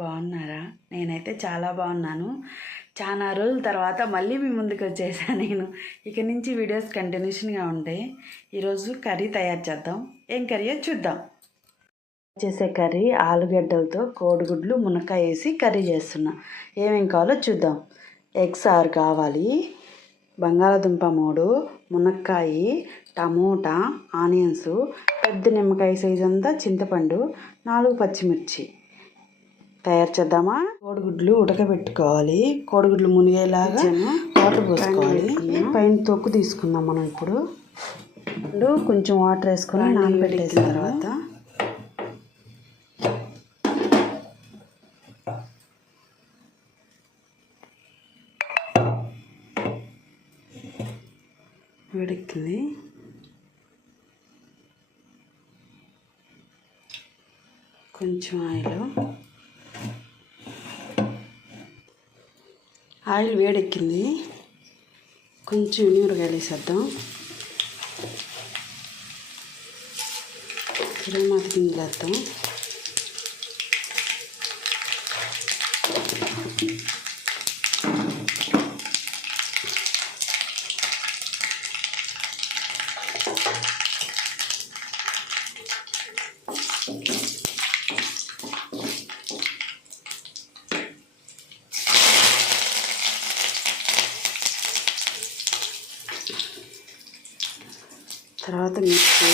బాగున్నారా? నేనైతే చాలా బాగున్నాను. చాలా రోజుల తర్వాత మళ్ళీ మీ ముందుకు వచ్చేసాను నేను. ఇక నుంచి వీడియోస్ కంటిన్యూషన్గా ఉంటాయి. ఈరోజు కర్రీ తయారు చేద్దాం. ఏం కర్రీయో చూద్దాం. చేసే కర్రీ ఆలుగడ్డలతో కోడిగుడ్లు మునక్కాయ వేసి కర్రీ చేస్తున్నా. ఏమేం కావాలో చూద్దాం. ఎగ్స్ 6 కావాలి, బంగాళాదుంప 3, మునక్కాయ, టమోటా, ఆనియన్స్, పెద్ద నిమ్మకాయ సైజ్ అంతా చింతపండు, 4 పచ్చిమిర్చి. తయారు చేద్దామా? కోడిగుడ్లు ఉడకబెట్టుకోవాలి. కోడిగుడ్లు మునిగేలాగా వాటర్ పోసుకోవాలి. పైన తొక్కు తీసుకుందాం మనం. ఇప్పుడు కొంచెం వాటర్ వేసుకొని నానబెట్టేసిన తర్వాత వేడెక్కింది. కొంచెం ఆయిల్ వేడెక్కింది. కొంచెం నీరుగాయలు వేసేద్దాం. తిరుమాత గింజలు వేద్దాం. తర్వాత మిర్చి,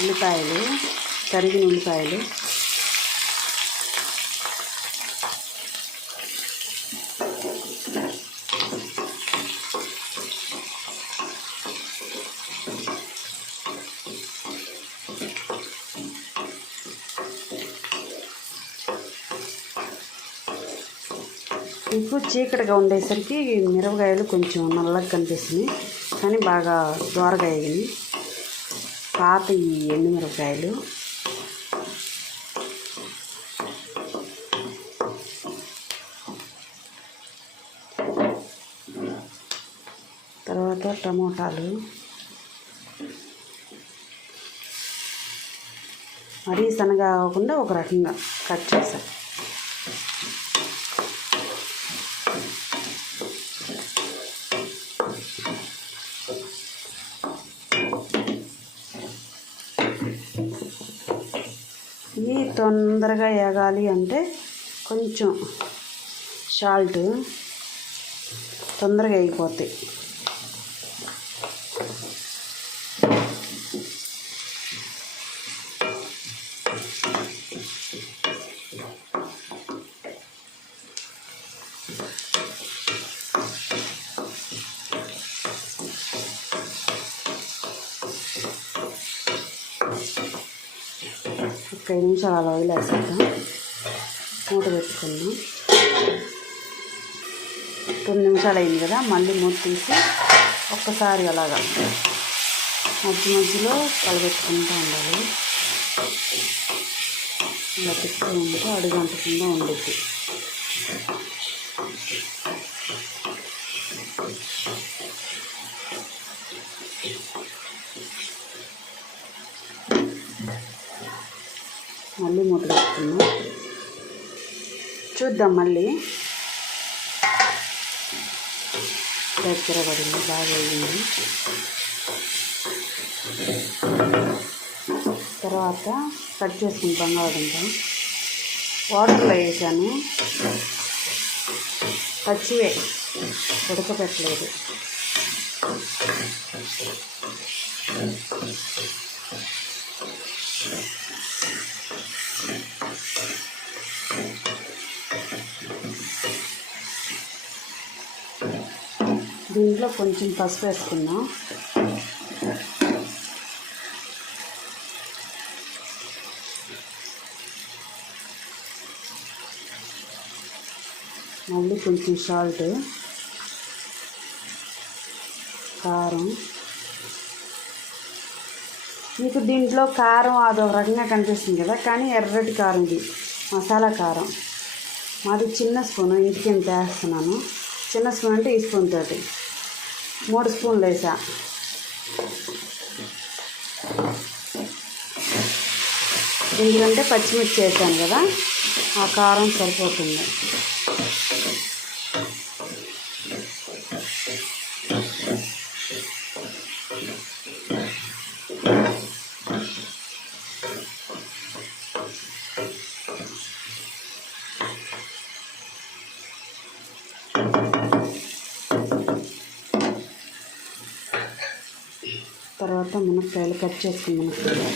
ఉల్లిపాయలు, తరిగిన ఉల్లిపాయలు, ఇప్పుడు చీకటిగా ఉండేసరికి మిరపకాయలు కొంచెం నల్లగా కనిపిస్తున్నాయి, కానీ బాగా దోరగా వేగినాయి. పాత ఈ ఎండుమిరపకాయలు, తర్వాత టమోటాలు, మరీ సన్నగా కాకుండా ఒక రకంగా కట్ చేశాను. ఇవి తొందరగా వేగాలి అంటే కొంచెం సాల్ట్, తొందరగా వేగిపోతాయి. ఒక 5 నిమిషాలు అలా వదిలేసేద్దాం. మూత పెట్టుకుందాం. 9 నిమిషాలు అయింది కదా, మళ్ళీ మూత తీసి ఒక్కసారి అలాగా మధ్యలో కలబెట్టుకుంటూ ఉండాలి. ఇలా తిప్పుతూ ఉంటే అడుగు అంటకుండా ఉండిద్ది. మళ్ళీ మూత పెట్టుకుందాం. చూద్దాం. మళ్ళీ దగ్గర పడింది, బాగా వేగింది. తర్వాత కట్ చేసుకుని బంగాళదుంప వాటర్లో వేసాను. పచ్చివే, ఉడకపెట్టలేదు. దీంట్లో కొంచెం పసుపు వేసుకున్నాం. మళ్ళీ కొంచెం సాల్ట్, కారం, మీకు దీంట్లో కారం అదొక రకంగా కనిపిస్తుంది కదా, కానీ ఎర్రటి కారం ఇది మసాలా కారం. మాది చిన్న స్పూను, ఇంటికి ఇంత వేస్తున్నాను. చిన్న స్పూన్ అంటే ఈ స్పూన్ తోటి 3 స్పూన్లు వేసా. ఎందుకంటే పచ్చిమిర్చి వేసాను కదా, ఆ కారం సరిపోతుంది. తర్వాత మునక్కాయలు కట్ చేసుకుని మునక్కాయలు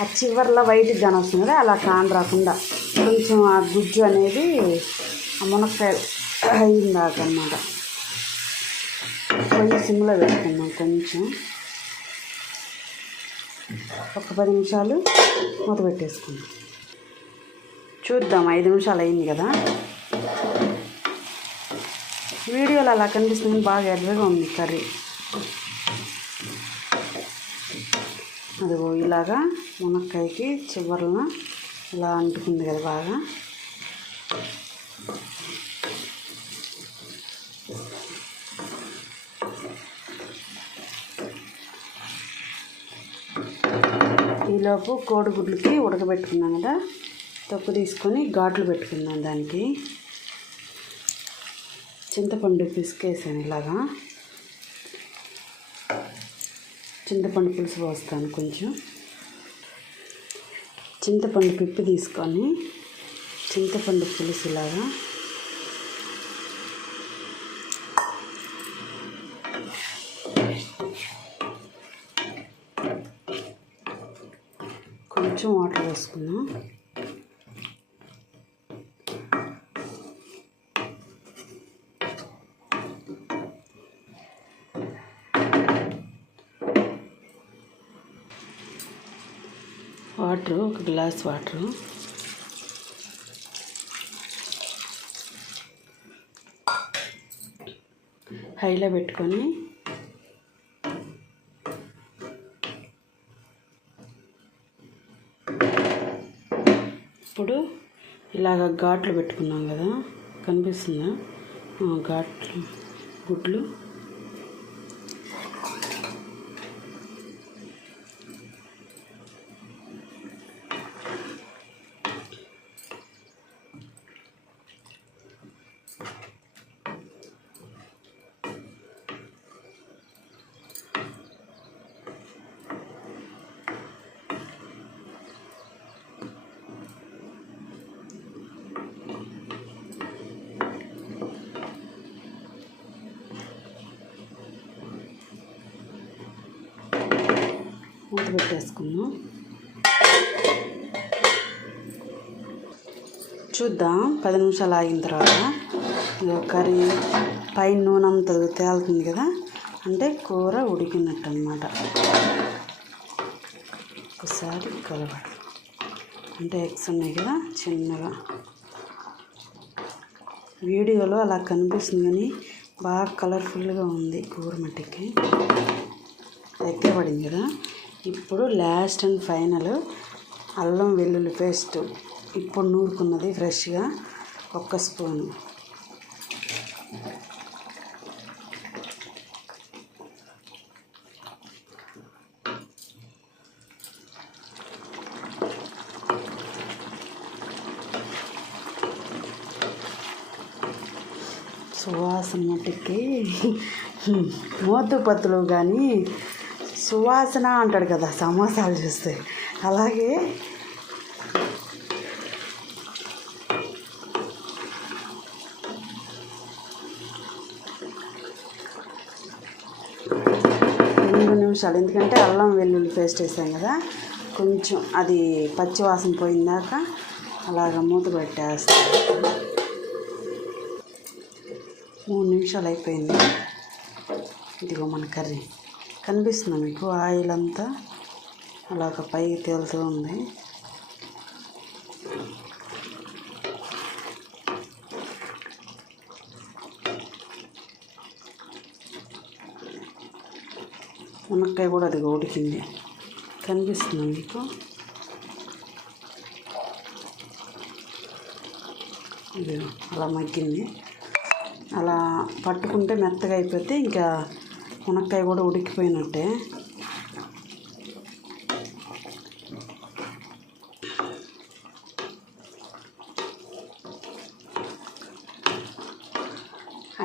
ఆ చివర్లో వైట్గా కానొస్తుంది కదా, అలా కాని రాకుండా కొంచెం ఆ గుజ్జు అనేది ఆ మునక్కాయ అయిందాకన్నమాట. కొంచెం సిమ్లో పెట్టుకున్నాం. కొంచెం ఒక 10 నిమిషాలు మూత పెట్టేసుకున్నాం. చూద్దాం, 5 నిమిషాలు అయింది కదా. వీడియోలో అలా కనిపిస్తుంది, బాగా ఎర్రగా ఉంది కర్రీ. అదిగో ఇలాగా మునక్కాయకి చివర్న ఇలా అంటుకుంది కదా బాగా. ఈలోపు కోడిగుడ్లకి ఉడకబెట్టుకున్నాం కదా, తొక్కు తీసుకొని ఘాట్లు పెట్టుకున్నాం. దానికి చింతపండు పిసికేసాను. ఇలాగా చింతపండు పులుసు పోస్తాను. కొంచెం చింతపండు పిప్పి తీసుకొని చింతపండు పులుసు ఇలాగా కొంచెం వాటర్ వేసుకున్నాం. Water, 1 glass water. హైలో పెట్టుకొని ఇప్పుడు ఇలాగ ఘాట్లు పెట్టుకున్నాం కదా, కనిపిస్తుందా ఘాట్లు గుడ్లు. మూత పెట్టేసుకున్నాం. చూద్దాం 10 నిమిషాలు ఆగిన తర్వాత కర్రీ పైన నూనె అంతా తేలుతుంది కదా, అంటే కూర ఉడికినట్టు అన్నమాట. ఒకసారి కలవాలి, అంటే ఎగ్స్ ఉన్నాయి కదా చిన్నగా. వీడియోలో అలా కనిపిస్తుంది కానీ బాగా కలర్ఫుల్గా ఉంది కూర. మట్టికి దగ్గర పడింది కదా. ఇప్పుడు లాస్ట్ అండ్ ఫైనల్ అల్లం వెల్లుల్లి పేస్ట్ ఇప్పుడు నూరుకున్నది ఫ్రెష్గా 1 స్పూను. సువాసన మట్టికి మోతు పత్తులు కానీ సువాసన అంటాడు కదా సమోసాలు చూస్తే, అలాగే నిమిషాలు. ఎందుకంటే అల్లం వెల్లుల్లి పేస్ట్ వేసాం కదా, కొంచెం అది పచ్చివాసన పోయిందాక అలాగ మూత పెట్టేస్తాం. 3 నిమిషాలు అయిపోయింది. ఇదిగో మన కర్రీ కనిపిస్తుంది మీకు ఆయిల్ అంతా అలాగ పైకి తేలుతూ ఉంది. మునక్కాయ కూడా అది ఉడికింది, కనిపిస్తుంది మీకు. ఇది అలా మగ్గింది. అలా పట్టుకుంటే మెత్తగా అయిపోతే ఇంకా మునక్కాయ కూడా ఉడికిపోయినట్టే.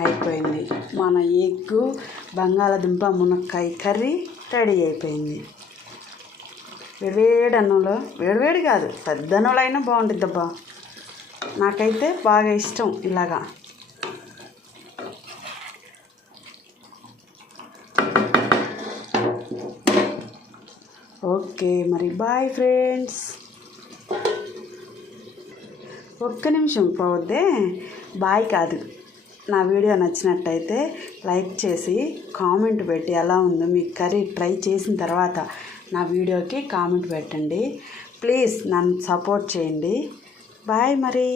అయిపోయింది మన ఎగ్గు బంగాళదుంప మునక్కాయ కర్రీ రెడీ అయిపోయింది. వేడివేడి అన్నంలో, వేడివేడి కాదు పెద్ద అన్నంలో అయినా బాగుంటుందబ్బా. నాకైతే బాగా ఇష్టం ఇలాగా. ఓకే మరి బాయ్ ఫ్రెండ్స్. ఒక్క నిమిషం పోవద్దే, బాయ్ కాదు. నా వీడియో నచ్చినట్టయితే లైక్ చేసి కామెంట్ పెట్టి ఎలా ఉందో మీ కర్రీ ట్రై చేసిన తర్వాత నా వీడియోకి కామెంట్ పెట్టండి. ప్లీజ్ నన్ను సపోర్ట్ చేయండి. బాయ్ మరి.